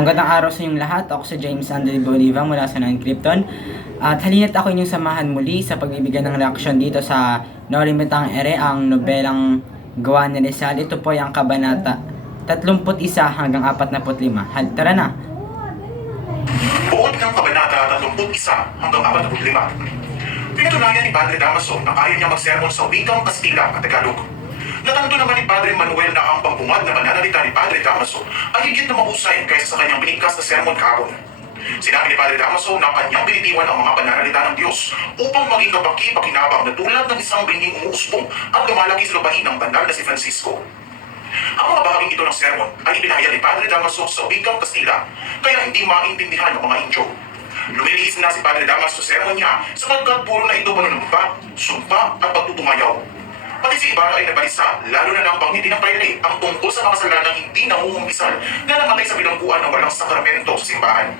Magandang araw sa inyong lahat. Ako si James Andre Boliva mula sa Nine Krypton. At halina't ako inyong samahan muli sa pagbibigay ng reaksyon dito sa Nolimitang Ere, ang nobelang gawa ni Rizal. Ito po ay ang kabanata 31 hanggang 45. Tara na! Buod ng kabanata 31 hanggang 45. Pinatunayan ni Padre Damaso na kaya niya magsermon sa wikang Kastila at Tagalog. Natanto naman ni Padre Manuel na ang pagbungad na pananalita ni Padre Damaso ay higit na mahusay kaysa sa kanyang binigkas na sermon kahapon. Sinabi ni Padre Damaso na kanyang binitiwan ang mga pananalita ng Diyos upang maging kapaki-pakinabang na tulad ng isang binging umuusbong at lumalaki sa lupain ng banal na si Francisco. Ang mga bahaging ito ng sermon ay ipinahayag ni Padre Damaso sa wikang Kastila, kaya hindi maintindihan ng mga Indio. Lumilihis na si Padre Damaso sa sermon niya sapagkat puro na ito panunumpa, sumpa at pagtutumayaw. Pati si Ibarra ay nabalisa, lalo na nang banggitin ng prayle ang tungkol sa mga kasalanang hindi nangungumpisal na namatay sa bilangguan ng walang sakramento sa simbahan.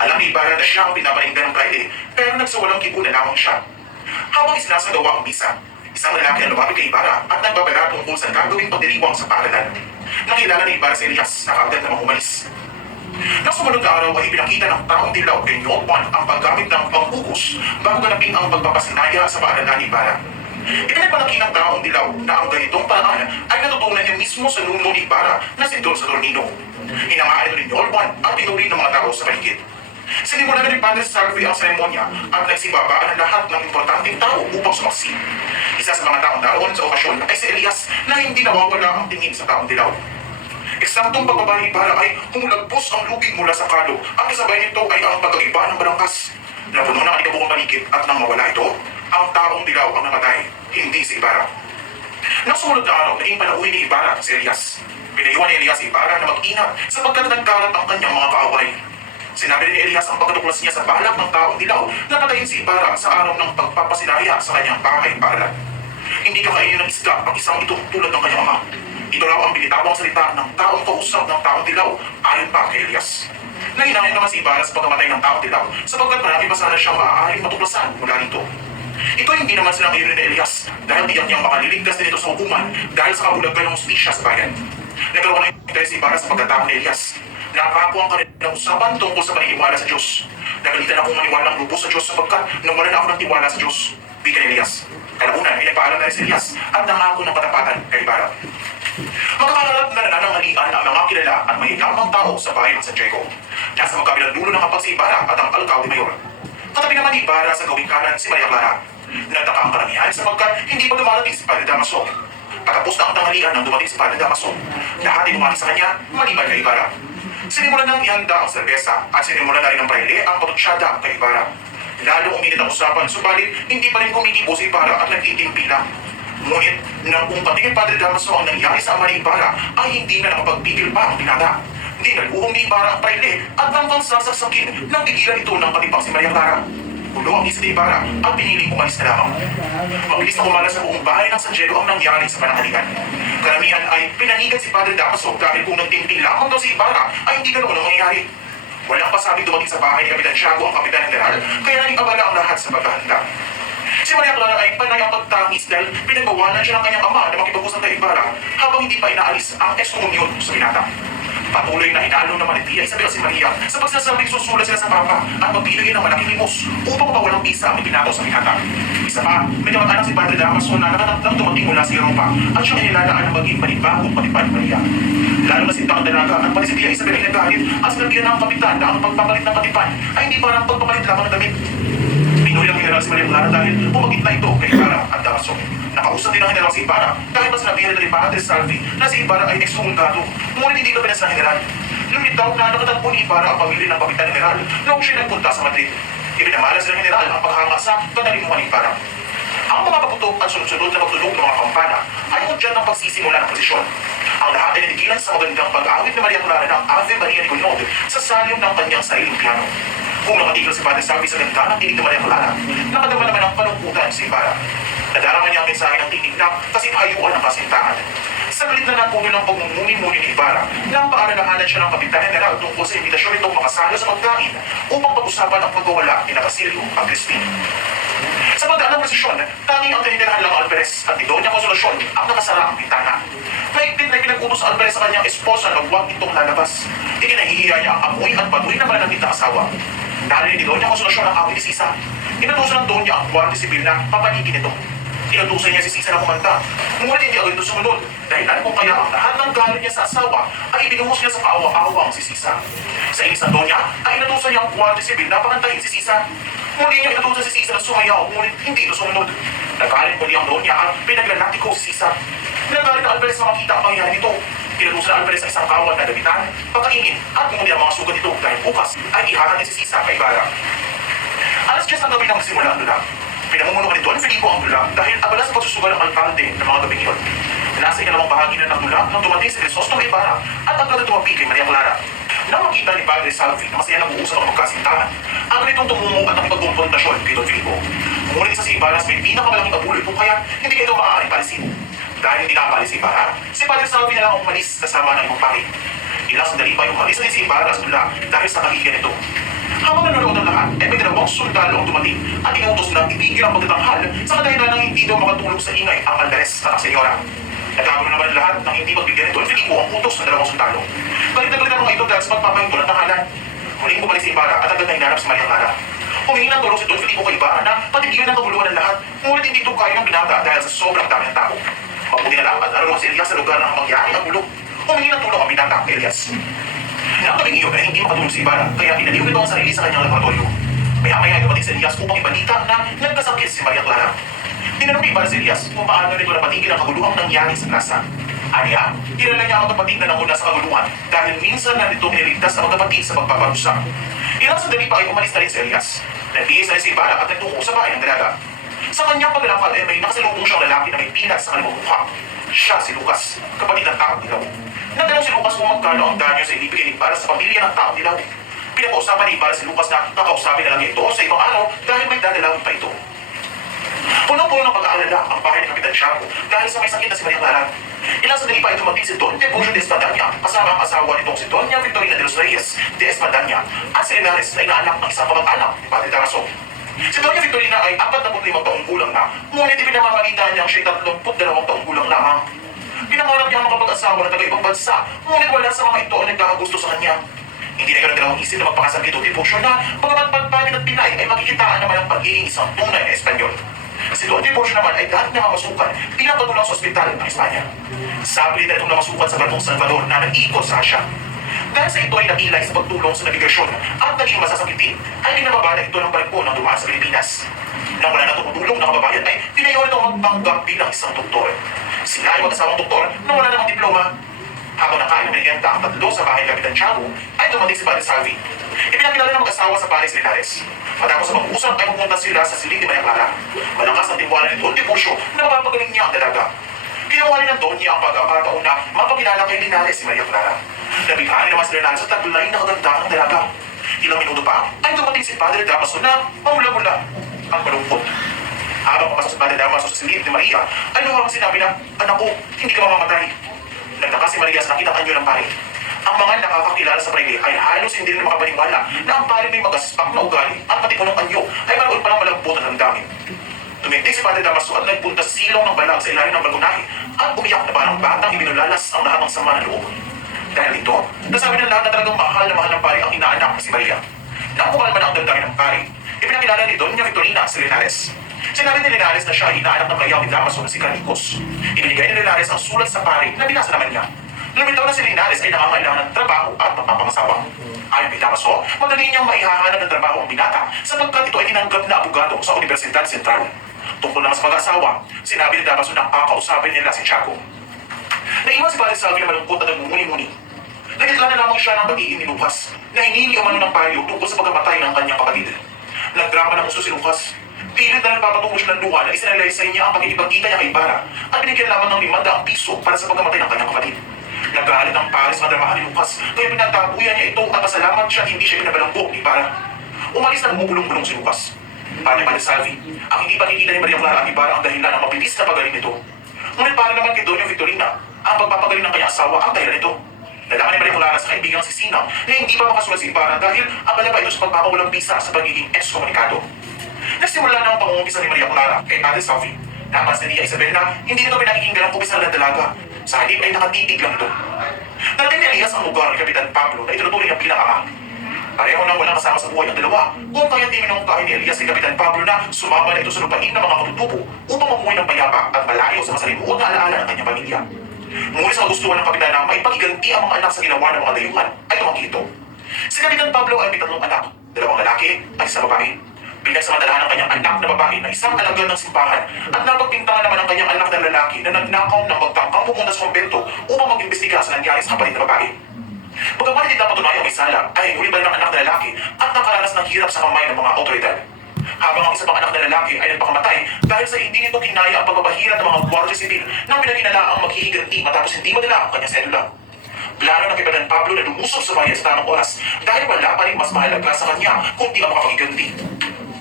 Alam ni Ibarra na siya ang pinaparinggan ng prayle, pero nagsawalang kibunan lamang siya. Habang isinasagawa ang misa, isang lalaki ang lumapit kay Ibarra at nagbabala tungkol sa gagawing pagdiriwang sa paaralan. Nakilala ni Ibarra si Elias na kaagad namang umalis. Nang sumunod na araw ay pinakita ng taong dilaw kay Noel Juan ang paggamit ng panghugus bago ganapin ang pagpapasinaya sa paaralan ni Ibarra. Ipinagmalaki ng taong dilaw na ang ganitong paraan ay natutunan niya mismo sa nuno ni Ibarra na si Don Saturnino. Hinangaan ito ni Noel Juan at pinuri ng mga tao sa paligid. Sinimulan na ni Padre Salvi ang seremonya at nagsibabaan ang lahat ng importanteng tao upang sumaksi. Isa sa mga taong daon sa okasyon ay si Elias na hindi nawawala ang tingin sa taong dilaw. Eksaktong pagbaba ni Ibarra ay humulagpos ang lubig mula sa kalo at kasabay nito ay ang pagkagiba ng balangkas. Napuno ng alikabukang paligid at nang mawala ito, ang taong dilaw ang namatay, hindi si Ibarra. Nang sumunod na araw, naging panauwi ni Ibarra si Elias. Pinayuhan ni Elias si Ibarra na mag-ingat sapagkat nagkalat ang kanyang mga kaaway. Sinabi ni Elias ang pagkatuklas niya sa balak ng taong dilaw na patayin si Ibarra sa araw ng pagpapasinaya sa kanyang bahay-paaralan. Hindi kakainin ng isda ang isang ito tulad ng kanyang ama. Ito raw ang binitawang salita ng taong kausap ng taong dilaw ayon pa kay Elias. Nanghinayang naman si Ibarra sa pagkamatay ng taong dilaw sapagkat marami pa sana siyang maaaring matuklasan mula rito. Ito ay hindi naman silang iyon ni Elias dahil tiyak niyang makaliligtas din ito sa hukuman dahil sa kabulagan ng hustisya sa bayan. Nagkaroon ng interes si Ibarra sa pagkatao ni Elias. Nakako ang kanilang usapan tungkol sa paniniwala sa Diyos. Nagalitan akong maniwalang lubos sa Diyos sapagkat nawala na ako ng tiwala sa Diyos. Bika ni Elias. Kalaunan ay nagpaalam na rin si Elias at nangako ng katapatan kay Ibarra. Magkakaharap na nananangalian ang mga kilala at mahihambang tao sa bayan ng San Diego. Nasa magkabilang dulo ng hapag si Ibarra at ang alkalde mayor. Katabi naman ni Ibarra sa gawing kanan si Maria Clara. Nagtaka ang karamihan sapagkat hindi pa dumarating si Padre Damaso. Patapos na ang tanghalian nang dumating si Padre Damaso. Lahat ay bumalik sa kanya, maliban kay Ibarra. Sinimulan ng ihanda ang serbesa at sinimulan na rin ng prayle ang pagtsyada kay Ibarra. Lalo uminit ang usapan, subalit hindi pa rin kumikibo si Ibarra at nagtitimpi lang. Ngunit, nang umpating ni Padre Damaso ang nangyari sa ama ni Ibarra, ay hindi na nakapagpigil pa ang binata. Dinaluhong ni Ibarra ang prayle at hanggang sasaksakin nang tigilan ito ng katipak si Maria Clara. Ulo ang isip ni Ibarra at piniling umalis na lamang. Mabilis na kumalas sa buong bahay ng San Diego ang nangyari sa panangalikan. Karamihan ay pinanigan si Padre Damaso dahil kung nagtimpi lamang daw si Ibarra ay hindi ganoon ang mangyayari. Walang pasabing dumating sa bahay ni Kapitan Tiago ang Kapitan General kaya naging abala ang lahat sa paghahanda. Si Maria Clara ay panay ang pagtangis dahil pinagbawalan siya ng kanyang ama na makipag-usap kay Ibarra habang hindi pa inaalis ang ex-komunyon sa binata. Patuloy na inaalon naman ni Tia Isabel si Maria sa pagsasabing susulat sila sa Papa at magbibigay ng malaking limos upang mawalang bisa ang ipinato sa binata. Isa pa, may kamag-anak si Padre Damaso na nakatatang dumating mula sa Europa at siyang inilalaan ng maging panibagong patipad Maria. Lalo na si Tang Dalaga at pati si Tia Isabel ay nagkahit at sinabihan ng kapitan na ang pagpapalit ng patipan ay hindi parang pagpapalit lamang ng damit. Pinuri ang General si Maria Clara dahil pumagit na ito kay Ibarra at Damaso. Nakausap din ang General si Ibarra dahil mas sinabihan ni Padre Salvi na si Ibarra ay ex-komulgado. Ngunit hindi ka pinas ng General. Lumitaw na nakatagpo ni Ibarra ang pamilya ng Kapitan General noong siya nagpunta sa Madrid. Ipinamalas ng General ang paghanga sa katalimuhan ni Ibarra. Ang mga paputok at sunod-sunod na pagtunog ng mga kampana ay hudyat ng pagsisimula ng posisyon. Ang lahat ay natigilan sa magandang pag-awit ni Maria Clara ng Ave Maria Nicolod sa salyong ng kanyang sariling piano. Kung nakatigil si Padre Salvi sa ganda ng tinig ni Maria Clara, nakadama naman ang panungkutan si Ibarra. Nadarama niya ang mensahe ng tinig na kasipahayuan ng kasintahan. Sa galit na napuno ng pagmumuni-muni ni Ibarra, nang paalalahanan siya ng Kapitan General tungkol sa imbitasyon nitong makasalo sa pagkain upang pag-usapan ang pagkawala ni Basilio at Crispin. Sa Sa pagdaan ng presisyon, tanging ang tinitirahan lang ang Alvarez at ni Doña Consolacion ang nakasara ang bintana. Mahigpit na ipinag-utos sa Alvarez sa kanyang esposa na huwag itong lalabas. Ikinahihiya niya ang amoy at patuloy na pananakit ng asawa. Dahil ni Doña Consolacion ang awit ni Sisa, inutusan ng Doña ang Guardia Sibil na papanigin ito. Inutusan niya si Sisa na kumanta, ngunit hindi agad ito sumunod dahil alam kung kaya ang lahat ng galit niya sa asawa ay ibinuhos niya sa kaawa-awang si Sisa. Sa inis ng Doña ay inutusan niya ang Guardia Sibil na pakantahin si Sisa. Muli niya inutusan si Sisa na sumayaw ngunit hindi ito sumunod. Nagalit muli ang Doña at pinaglalati ko si Sisa. Nagalit ang Alvarez na makita ang pangyayari nito. Inutusan ang Alvarez sa isang kawal na damitan, pagkainin at kumunin ang mga sugat nito dahil bukas ay ihahatid si Sisa kay Ibarra. Alas 10 ng gabi nang magsimula ang lula. Pinamumuno ka ni Don Filipo ang lula dahil abala sa pagsusugal ng alkalde ng mga gabing iyon. Nasa ikalawang bahagi na ng lula nang dumating si Crisostomo Ibarra at agad na tumabi kay Maria Clara. Nang makita ni Padre Salvi na masaya nag-uusap ang magkasintahan, agad itong tumungo at nakipagkumprontasyon kay Don Filipo. Ngunit isa si Ibarra sa may pinakamalaking abuloy kung kaya hindi ito maaaring palisin. Dahil hindi nakapaalis si Ibarra, si Padre Salvi na lang ang umalis kasama ng ibang pari. Ilang sandali pa yung umalis na si Ibarra sa lula dahil sa kahihiyan nito. Habang nanonood ng lahat, ay may dalawang sundalo ang dumating at inutos na itigil ang pagtatanghal sa kadahilan ng hindi daw makatulog sa ingay ang Alvarez at ang senyora. Nagkakaroon naman ang lahat ng hindi pagbigyan nito at Filipo ang utos ng dalawang sundalo. Balik-balik ang mga ito dahil sa pagpapahinto ng tangalan. Muling bumalik si Ibarra at agad na hinanap si Maria Clara. Humingi ng tulong si Don Filipo kay Ibarra na patigilin ang kabuluhan ng lahat, ngunit hindi ito kaya ng binata dahil sa sobrang dami ng tao. Mabuti na lang at naroon si Elias sa lugar ng mangyari ang gulo. Humingi ng tulong ang binata kay Elias. Nang tabing iyon ay hindi makatulog si Ibarra, kaya pinaliw ito ang sarili sa kanyang laboratorio. Maya-maya ay dumating si Elias upang ibalita na nagkasakit si Maria Clara. Tinanong ni Ibarra si Elias kung paano nito napatigil ang kaguluhang nangyari sa plaza. Aniya, kilala niya ang kapatid na nanguna sa kaguluhan dahil minsan na nito niligtas ang magkapatid sa pagpaparusa. Ilang sandali pa ay umalis na rin si Elias. Nagbihis na rin si Ibarra at nagtungo sa bahay ng dalaga. Sa kanyang paglalakad ay may nakasalubong siyang lalaki na may pilat sa kanilang mukha. Siya si Lucas, kapatid ng taong dilaw. Nagtanong si Lucas kung magkano ang danyo sa ibibigay ni Ibarra sa pamilya ng taong dilaw. Pinag-uusapan ni Ibarra si Lucas na kakausapin na lang niya ito sa ibang araw dahil may dadalawin pa ito. Punong-puno ng pag-aalala ang bahay ni Kapitan Tiago dahil sa may sakit na si Maria Clara. Ilang sandali pa ay dumating si Don Devocio de Espadanya kasama ang asawa nitong si Doña Victorina de los Reyes de Espadanya at si Linares na inaanak ng isang kamag-anak ni Padre Taraso. Si Doña Victorina ay 45 taong gulang na, ngunit ipinamamalita niyang siya'y 32 taong gulang lamang. Pinangarap niya ang makapag-asawa na taga-ibang bansa, ngunit wala sa mga ito ang nagkakagusto sa kanya. Hindi na ikaw dalawang isip na magpakasal kay Don Devocio na pagkamat pagpalit at Pinay ay makikitaan naman ang pagiging isang tunay na Espanyol. Si Don Devocio naman ay dahil namamasukan bilang katulang sa ospital ng Espanya. Sabli na itong namasukan sa Bartong Salvador na nag-iikot sa Asya. Dahil sa ito ay nakilay sa pagtulong sa nabigasyon at naging masasakitin, ay pinababala ito ng barko ng dumaan sa Pilipinas. Nang wala na tumutulong ng kababayan ay pinayaw itong magpanggap bilang isang doktor. Sila ay mag-asawang doktor na wala namang diploma. Habang nakain ng merienda ang tatlo sa bahay ng Kapitan Tiago, ay dumating si Padre Salvi. Ipinakilala ng mag-asawa sa Paris Linares. Matapos sa mag-usap ay pumunta sila sa silid ni Maria Clara. Malakas ang tiwala ni Don Devocio na mapapagaling niya ang dalaga. Ginawa rin ng Doña ang pag-akataon na mapakilala kay Linares si Maria Clara. Nabighaan naman si Linares sa taglay na kaganda ng dalaga. Ilang minuto pa ay dumating si Padre Damaso na mamula-mula ang malungkot. Habang papasok si Padre Damaso sa silid ni Maria, ay luhang sinabi na, "Anak ko, hindi ka mamamatay." Nagtaka si Maria sa nakita anyo ng pare. Ang mga nakakakilala sa prayle ay halos hindi rin makapaniwala na ang pare may magaspak na ugali at pati punong anyo ay maroon palang malambutan ng dami. Tumindig si Padre Damaso at nagpunta sa silong ng balag sa ilalim ng balkonahe at umiyak na parang batang ibinulalas ang lahat ng sama ng loob. Dahil dito, nasabi ng lahat na talagang mahal ng pare ang inaanak na si Maria. Nang kumalma na ang damdamin ng pare, ipinakilala ni Doña Victorina si Linares. Sinabi ni Linares na siya ay inaanak ng mayaw ni Damaso na si Canicos. Ibinigay ni Linares ang sulat sa pare na binasa naman niya. Lumitaw na si Linares ay nangangailangan ng trabaho at magpapangasawa. Ayon kay Damaso, madali niyang maihahanap ng trabaho ang binata sapagkat ito ay tinanggap na abogado sa Universidad Central. Tungkol naman sa pag-asawa, sinabi ni Damaso na kakausapin nila si Tiago. Naiwan si Padre Salvi na malungkot at nagmumuni-muni. Nagkikla na lamang siya ng pag-iing ni Lucas na hinili umano ng payo tungkol sa pagkamatay ng kanyang kapatid. Nagdrama ng gusto si Lucas. Pilit na nagpapatungo siya ng luha na isinalaysay niya ang pagkikipagkita niya kay Ibarra at binigyan lamang ng 500 piso para sa pagkamatay ng kanyang kapatid. Nagalit ang pares na dramahan ni Lucas, kaya pinatabuyan niya ito at pasalamat siya at hindi siya pinabalanggo ni Ibarra. Umalis na bumubulong-bulong si Lucas. Para ni Padre Salvi, ang hindi pakikita ni Maria Clara at Ibarra ang dahilan ng mabilis na pagaling nito. Ngunit para naman kay Doña Victorina, ang pagpapagaling ng kanyang asawa ang dahilan nito. Nalaman ni Maria Clara sa kaibigang si Sinang na hindi pa makasulat si Ibarra dahil abala pa ito sa pagpapawalang bisa sa pagiging ex-komunikado. Nagsimula na ang pangungupisa ni Maria Clara kay Padre Sophie. Napansin ni Isabel na hindi nito pinakikinggan ang kupisal ng dalaga. Sa halip ay nakatitig lang ito. Narating ni Elias ang lugar ni Kapitan Pablo na itinutuloy ang bilang ama. Pareho nang walang kasama sa buhay ang dalawa, kung kaya tinunungkahin ni Elias si Kapitan Pablo na sumama na ito sa lupain ng mga katutubo upang mamuhay ng payapa at malayo sa masalimuot na alaala ng kanyang pamilya. Ngunit sa kagustuhan ng kapitan na may pagiganti ang mga anak sa ginawa ng mga dayuhan ay tumanggi ito. Si Kapitan Pablo ay may 3 anak, 2 lalaki at 1 babae. Pinagsamantalahan ng kanyang anak na babae na isang alagad ng simbahan at napagpintangan naman ang kanyang anak na lalaki na nagnakaw ng magtangkang pumunta sa kumbento upang mag-imbestiga sa nangyari sa kapatid na babae. Pagkaman hindi napatunayang may sala ay huli ba ng anak na lalaki at nakaranas ng hirap sa kamay ng mga otoridad. Habang ang isa pang anak na lalaki ay nagpakamatay dahil sa hindi nito kinaya ang pagbabahira ng mga gwardiya sibil nang pinaginala ang maghihiganti matapos hindi madala ang kanyang sedula. Plano ng Kapitan Pablo na lumusok sa bayan sa tamang oras dahil wala pa rin mas mahalaga sa kanya kundi ang makapagiganti.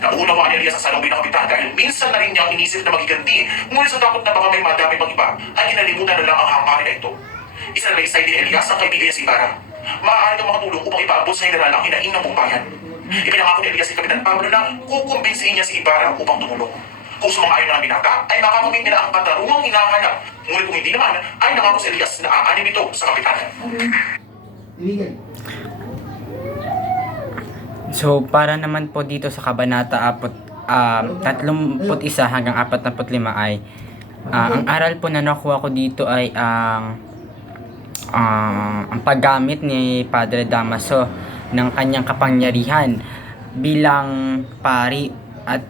Naunawaan ni Elias ang salubin ng kapitan dahil minsan na rin niyang inisip na magiganti, ngunit sa takot na baka may madami pang iba ay kinalimutan na lang ang hangarin na ito. Isalaysay din Elias ang kaibigan niya si Ibarra. Maaari kang makatulong upang ipaabot sa general ang hinaing ng buong bayan. Ipinangako ni Elias si Kapitan Pablo na kukumbinsihin niya si Ibarra upang tumulong. Kung sumang-ayon ng binata, ay makakamit nila ang katarungang hinahanap. Ngunit kung hindi naman, ay nangako si Elias na aanim ito sa kapitan. So, para naman po dito sa Kabanata 31 hanggang 45 ay ang aral po na nakuha ko dito ay ang paggamit ni Padre Damaso ng kanyang kapangyarihan bilang pari at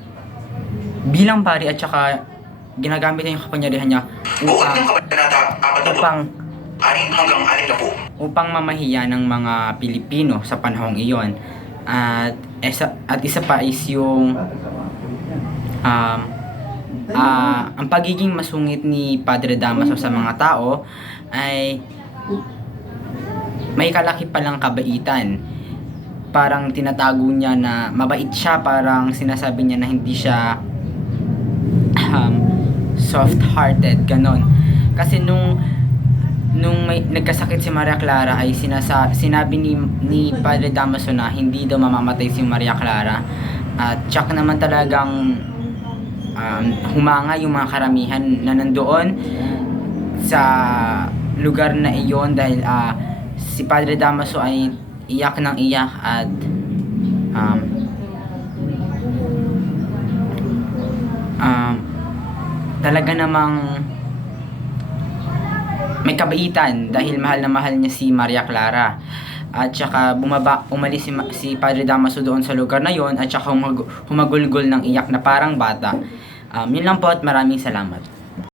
saka ginagamit niya yung kapangyarihan niya Buod ng Kabanata 46 hanggang 60. upang mamahiya ng mga Pilipino sa panahong iyon. At isa pa is yung ang pagiging masungit ni Padre Damaso sa mga tao ay may kalaki palang kabaitan. Parang tinatago niya na mabait siya, parang sinasabi niya na hindi siya soft-hearted, ganon. Kasi nung may nagkasakit si Maria Clara ay sinabi ni Padre Damaso na hindi daw mamamatay si Maria Clara. At tsak naman talagang humanga yung mga karamihan na nandoon sa lugar na iyon dahil si Padre Damaso ay iyak ng iyak at talaga namang may kabaitan dahil mahal na mahal niya si Maria Clara. At saka umalis si Padre Damaso doon sa lugar na yon at saka humagulgol ng iyak na parang bata. Yun lang po at maraming salamat.